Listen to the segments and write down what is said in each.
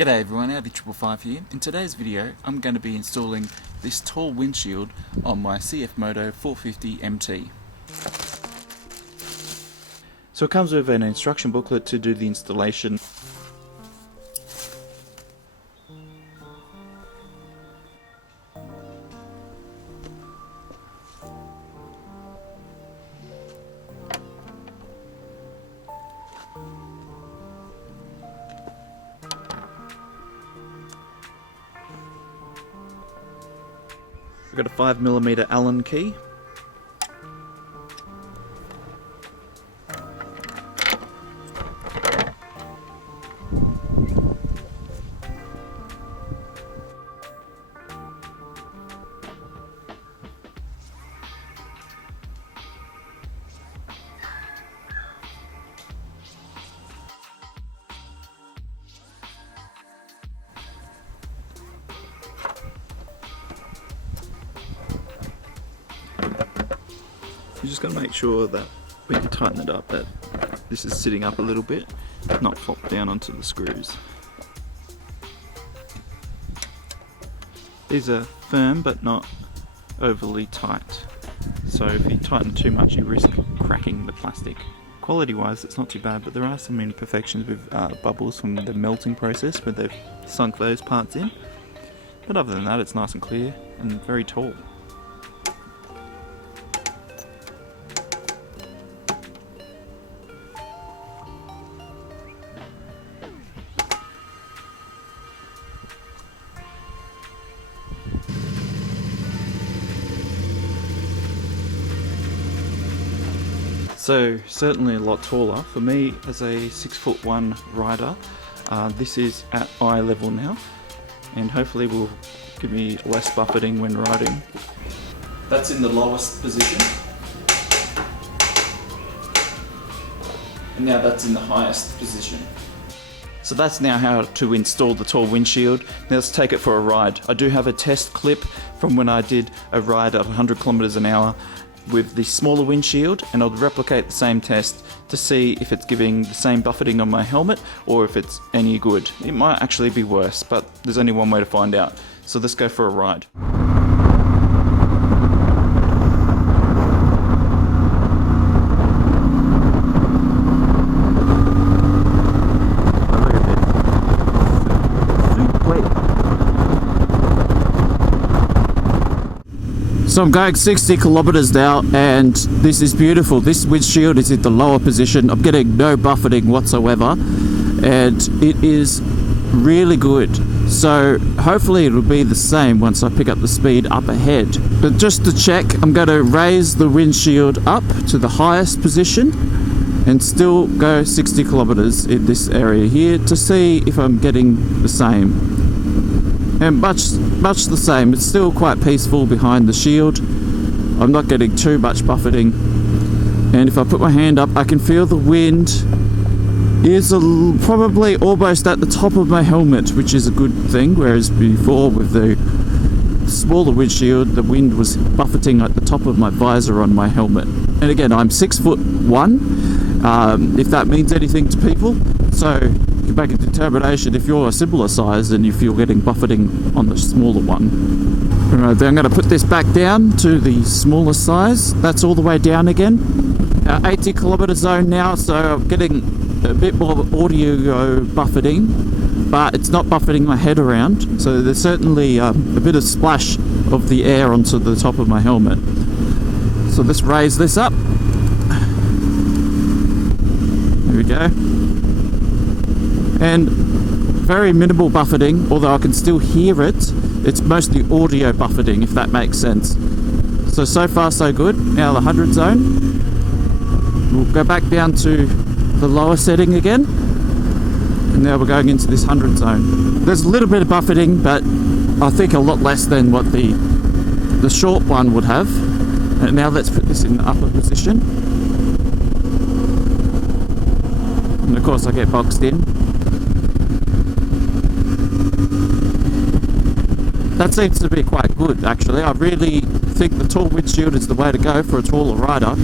G'day everyone, Audi555 here. In today's video I'm going to be installing this tall windshield on my CFMOTO 450MT. So it comes with an instruction booklet to do the installation. I've got a 5mm Allen key. You just got to make sure that when you tighten it up that this is sitting up a little bit, not flop down onto the screws. These are firm but not overly tight, so if you tighten too much you risk cracking the plastic. Quality wise it's not too bad, but there are some imperfections with bubbles from the melting process where they've sunk those parts in, but other than that it's nice and clear and very tall. So certainly a lot taller. For me as a 6'1" rider, this is at eye level now, and hopefully will give me less buffeting when riding. That's in the lowest position, and now that's in the highest position. So that's now how to install the tall windshield. Now let's take it for a ride. I do have a test clip from when I did a ride at 100 kilometers an hour with the smaller windshield, and I'll replicate the same test to see if it's giving the same buffeting on my helmet or if it's any good. It might actually be worse, but there's only one way to find out. So let's go for a ride. So I'm going 60 kilometers now, and this is beautiful. This windshield is in the lower position. I'm getting no buffeting whatsoever, and it is really good. So hopefully it'll be the same once I pick up the speed up ahead. But just to check, I'm going to raise the windshield up to the highest position and still go 60 kilometers in this area here to see if I'm getting the same. And much the same. It's still quite peaceful behind the shield. I'm not getting too much buffeting, and if I put my hand up I can feel the wind is probably almost at the top of my helmet, which is a good thing, whereas before with the smaller windshield the wind was buffeting at the top of my visor on my helmet. And again, I'm 6'1", if that means anything to people, so you can make a determination if you're a similar size and if you're getting buffeting on the smaller one. Alright, then I'm going to put this back down to the smaller size. That's all the way down again. 80 kilometer zone now, so I'm getting a bit more audio buffeting, but it's not buffeting my head around, so there's certainly a bit of splash of the air onto the top of my helmet. So let's raise this up. There we go. And very minimal buffeting, although I can still hear it. It's mostly audio buffeting, if that makes sense. So far so good. Now the 100 zone. We'll go back down to the lower setting again. And now we're going into this 100 zone. There's a little bit of buffeting, but I think a lot less than what the short one would have. And now let's put this in the upper position. And of course I get boxed in. That seems to be quite good actually. I really think the tall windshield is the way to go for a taller rider.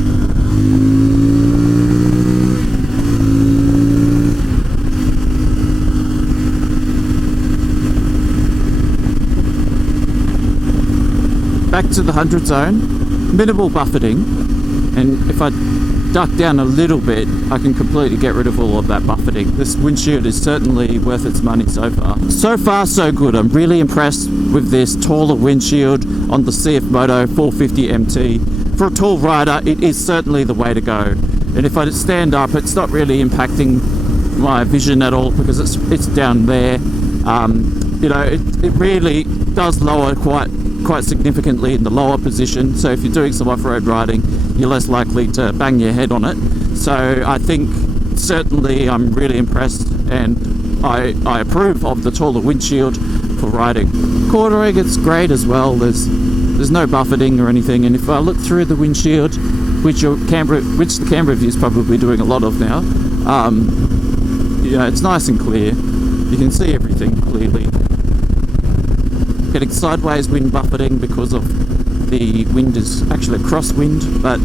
back to the 100 zone, minimal buffeting, and if I duck down a little bit, I can completely get rid of all of that buffeting. This windshield is certainly worth its money so far. So far, so good. I'm really impressed with this taller windshield on the CFMOTO 450MT. For a tall rider, it is certainly the way to go. And if I stand up, it's not really impacting my vision at all because it's down there. You know, it really does lower quite significantly in the lower position. So if you're doing some off-road riding, you're less likely to bang your head on it. So I think certainly I'm really impressed, and I approve of the taller windshield for riding. Quartering, it's great as well. There's no buffeting or anything, and if I look through the windshield, which the camera view is probably doing a lot of now, you know, it's nice and clear. You can see everything clearly. Getting sideways wind buffeting because of the wind is actually a crosswind, but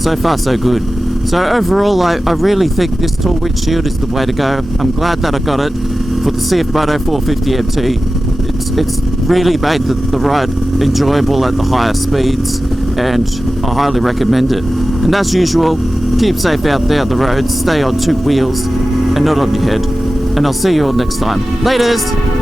so far so good. So overall, I really think this tall windshield is the way to go. I'm glad that I got it for the CFMOTO 450MT. It's really made the ride enjoyable at the higher speeds, and I highly recommend it. And as usual, keep safe out there on the road, stay on two wheels and not on your head. And I'll see you all next time. Laters!